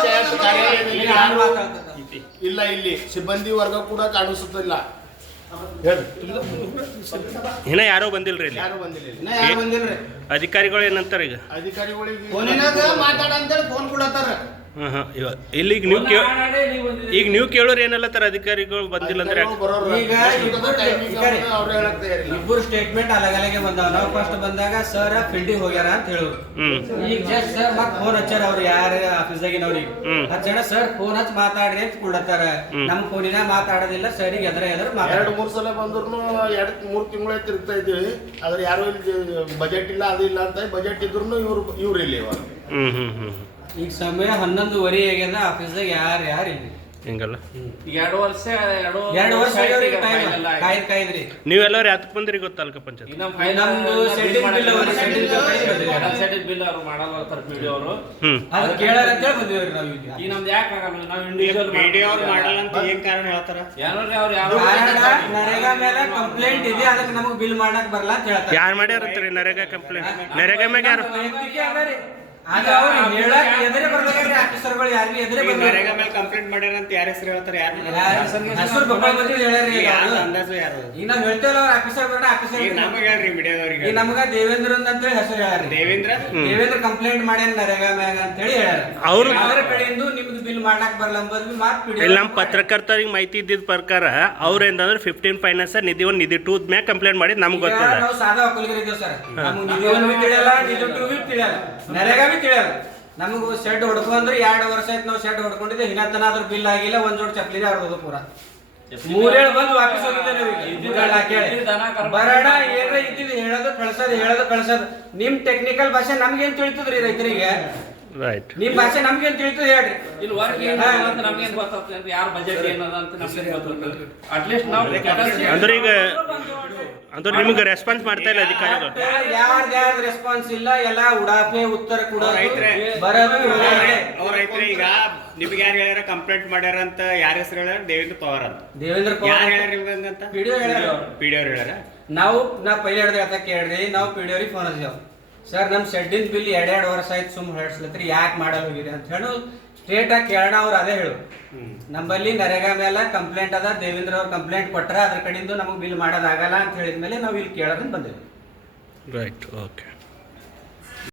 ಪಂಚಾಯತ್ ಕಾರ್ಯಾಲಯದಲ್ಲಿ ಯಾರು ಇಲ್ಲ, ಇಲ್ಲಿ ಸಿಬ್ಬಂದಿ ವರ್ಗ ಕೂಡ ಕಾಣಿಸುತ್ತಿಲ್ಲ. ಇನ್ನ ಯಾರೋ ಬಂದಿಲ್ರಿ ಇಲ್ಲಿ, ಯಾರು ಬಂದಿಲ್ಲ. ಅಧಿಕಾರಿಗಳು ಏನಂತಾರ ಈಗ? ಅಧಿಕಾರಿಗಳಿಗೆ ಫೋನಿನಾಗ ಮಾತಾಡ ಅಂತೇಳಿ ಫೋನ್ ಕೊಡತ್ತಾರ. ಇಲ್ಲಿ ಈಗ ನೀವು ಕೇಳೋರು ಏನಲ್ಲತ್ತಾರ ಅಧಿಕಾರಿಗಳು ಬಂದಿಲ್ಲ ಅಂದ್ರೆ? ಈಗ ಇಬ್ಬರು ಸ್ಟೇಟ್ಮೆಂಟ್ ಅಲಗಲಗೆ ಬಂದಾವ. ನಾವು ಫಸ್ಟ್ ಬಂದಾಗ ಸರ್ ಫೀಲ್ಡಿಗೆ ಹೋಗ್ಯಾರ ಅಂತ ಹೇಳುದು. ಈಗ ಜಸ್ಟ್ ಸರ್ ಮತ್ ಫೋನ್ ಹಚ್ಚಾರ ಅವ್ರು ಯಾರ ಆಫೀಸ್ದಾಗಿನವ್ರಿಗೆ ಹಚ್ಚಣ, ಸರ್ ಫೋನ್ ಹಚ್ಚಿ ಮಾತಾಡ್ರಿ ಅಂತ ಕೊಡತ್ತಾರ. ನಮ್ ಫೋನಿನ ಮಾತಾಡೋದಿಲ್ಲ. ಸರಿಗೆ ಎದ್ರ 2-3 ಸಲ ಬಂದ್ರು 2-3 ತಿಂಗಳ ತಿರುಗ್ತಾ ಇದ್ದೀವಿ. ಆದ್ರೆ ಯಾರು ಬಜೆಟ್ ಇಲ್ಲ, ಅದು ಇಲ್ಲ ಅಂತ. ಬಜೆಟ್ ಇದ್ರು ಇವ್ರು ಇಲ್ಲಿ ಇವಾಗ. ಈಗ ಸಮಯ 11:30 ಆಗ್ಯದ. ಆಫೀಸ್ದಾಗ ಯಾರು ಇಲ್ಲಿ ಹಿಂಗಲ್ಲ. 2 ವರ್ಷ ಕಾಯ್ದ್ರಿ. ನೀವೆಲ್ಲರೂ ಯಾತಕ್ ಬಂದ್ರಿ ಗೊತ್ತಲ್ಕ ಪಂಚಾಯತ್? ನಮ್ದು ಸೆಟ್ಟಿಂಗ್ ಬಿಲ್ ಅವ್ರು ಮಾಡಲ್ಲ ಪಿಡಿಒ ಅವರು. ಅದು ಕೇಳಾರ ಅಂತ ಹೇಳಿ ಬಂದಿವ್ರಿ ನಾವು. ಈಗ ನಮ್ದು ಯಾಕೆ ಆಗಲ್ಲ? ನಾವು ಇಂಡಿವಿಜುವಲ್ ಪಿಡಿಒ ಅವ್ರು ಮಾಡಲ್ಲ ಅಂತ ಏನ್ ಕಾರಣ ಹೇಳ್ತಾರ? ನರೇಗಾ ಮೇಲೆ ಕಂಪ್ಲೇಂಟ್ ಇದೆ, ಅದಕ್ಕೆ ನಮಗ್ ಬಿಲ್ ಮಾಡಕ್ ಬರಲ್ಲ ಅಂತ ಹೇಳ್ತಾರೆ. ಯಾರು ಮಾಡ್ಯಾರಂತ್ರಿ ನರೇಗಾ ಕಂಪ್ಲೇಂಟ್? ನರೇಗಾ ಮ್ಯಾಗ ಯಾರು? ಆಫೀಸರ್ಗಳು ಯಾರು ಎದುರೇ ನರೇಗಾ ಮೇಲೆ ಕಂಪ್ಲೇಂಟ್ ಮಾಡ್ಯಾರ ಅಂತ ಯಾರ ಹೆಸರು ಹೇಳ್ತಾರೆ? ಅಂದಾಜು ಯಾರು? ಈಗ ನಾವ್ ಹೇಳ್ತೇವಲ್ಲ ಅವ್ರ ಆಫೀಸರ್ ಬರೋಣ. ಆಫೀಸರ್ ನಮಗ್ ಹೇಳ್ರಿ ಮೀಡಿಯಾದವ್ರಿಗೆ. ಈಗ ನಮಗ ದೇವೇಂದ್ರ ಅಂತ ಹೇಳಿ ಹೆಸರು ಹೇಳ್ಯಾರ. ದೇವೇಂದ್ರ ಕಂಪ್ಲೇಂಟ್ ಮಾಡ್ಯಾನ ನರೇಗಾ ಮ್ಯಾಗ ಅಂತ ಹೇಳಿ ಹೇಳ್ಯಾರ. ಅವ್ರು ಅವರ ಕಡೆಯಿಂದ ನಿಮ್ದು ಬಿಲ್ ಮಾಡಕ್ ಬರಲ್ಲ ಅಂಬದ್ ಮಾತು ಇಲ್ಲಿ ನಮ್ಮ ಪತ್ರಕರ್ತರಿಗೆ ಮಾಹಿತಿ ಇದ್ದಿದ್ದ ಪ್ರಕಾರ ಅವ್ರ ಏನಂದ್ರೆ 15 ಫೈನಾನ್ಸ್ ನಿಧಿ 1 ನಿಧಿ 2 ಮ್ಯಾಗ ಕಂಪ್ಲೇಂಟ್ ಮಾಡಿ ನಮ್ಗೆ ಗೊತ್ತದ. ನಾವು ಸಾದಾ ಒಕ್ಕಲಿಗರು ಇದ್ದೇವೆ ಸರ್. ನಮ್ಗೆ ನಿಧಿ 1 ತಿಳಿಯಲ್ಲ, ನಿಧಿ 2 ತಿಳಿಯಲ್ಲ, ನರೇಗಾ ತಿಳಿಯಲ್ಲ. ನಮಗೂ ಶೆಡ್ ಹೊಡ್ಕೊಂಡ್ರೆ 2 ವರ್ಷ ಆಯ್ತು ನಾವು ಶೆಡ್ ಹೊಡ್ಕೊಂಡಿದ್ದೆ. ಇನ್ನತನ ಅದ್ರ ಬಿಲ್ ಆಗಿಲ್ಲ. ಒಂದ್ ಜೋಡ್ ಚಪ್ಲಿದೆ ಅವ್ರದ್ದು ಪೂರ 3 ಬಂದು ವಾಪಸ್ ಹೋಗಿದ್ದೇವೆ. ಬರೋಣ ಏನ ಇದ್ದಿದ್ದು ಹೇಳೋದು ಕಳ್ಸೋದು. ನಿಮ್ ಟೆಕ್ನಿಕಲ್ ಭಾಷೆ ನಮ್ಗೇನ್ ತಿಳಿತದ್ರಿ ರೈತರಿಗೆ? ರೈಟ್. ನಿಮ್ ಭಾಷೆ ನಮ್ಗೇನ್ ತಿಳಿತದ ಹೇಳ್ರಿ. ಇಲ್ಲಿ ವರ್ಕ್ ಏನ್ ಅಂತ ನಮ್ಗೇನ್ ಗೊತ್ತಾಗ್ತದೆ? ಯಾರ ಬಜೆಟ್ ಏನದ ಅಂತ ನಮ್ಗೆ ಗೊತ್ತಾಗ್ತದೆ. ಅಟ್ಲೀಸ್ಟ್ ನಾವು ಅಂದ್ರೆ ಈಗ ಅಂದ್ರೆ ನಿಮ್ಗೆ ರೆಸ್ಪಾನ್ಸ್ ಮಾಡ್ತಾ ಇಲ್ಲ ಅಧಿಕಾರಿಗಳು? ಯಾರ್ದು ರೆಸ್ಪಾನ್ಸ್ ಇಲ್ಲ. ಎಲ್ಲ ಉಡಾಫೆ ಉತ್ತರ ಕೂಡ ರೈತರು ಈಗ ನಿಮ್ಗೆ ಯಾರು ಹೇಳ್ಯಾರ ಕಂಪ್ಲೇಂಟ್ ಮಾಡ್ಯಾರ ಅಂತ? ಯಾರ ಹೆಸರು ಹೇಳ್ಯಾರ? ದೇವೇಂದ್ರ ಪವಾರ್ ಅಂತ. ದೇವೇಂದ್ರ ಯಾರು ಹೇಳ್ಯಾರ ನಿಮ್ಗಂತ? ಪಿಡಿಒ ಪಿಡಿಒ ಹೇಳ್ಯಾರ. ನಾವು ಪೈಲೆ ಹೇಳ್ದೆ ಅಂತ ಕೇಳ್ರಿ. ನಾವು ಪಿಡಿಒರಿಗೆ ಫೋನ್ ಹಚ್ಚಿದೇವು. ಸರ್ ನಮ್ ಶೆಡ್ಡಿನ ಬಿಲ್ 2 ವರ್ಷ ಆಯ್ತು ಸುಮ್ ಹೇಳ್ಸ್ಲತ್ರಿ, ಯಾಕೆ ಮಾಡಲ್ಲ ಹೋಗಿರಿ ಅಂತ ಹೇಳು ಸ್ಟ್ರೇಟ್ ಆಗಿ ಕೇಳೋಣ. ಅವ್ರು ಅದೇ ಹೇಳು, ನಮ್ಮಲ್ಲಿ ನರೇಗಾ ಮೇಲೆ ಕಂಪ್ಲೇಂಟ್ ಅದ, ದೇವೇಂದ್ರ ಅವ್ರ ಕಂಪ್ಲೇಂಟ್ ಕೊಟ್ರ ಅದ್ರ ಕಡೆಯಿಂದ ನಮಗೆ ಬಿಲ್ ಮಾಡೋದಾಗಲ್ಲ ಅಂತ ಹೇಳಿದ್ಮೇಲೆ ನಾವು ಇಲ್ಲಿ ಕೇಳೋದನ್ನ ಬಂದೇವೆ. Right, okay.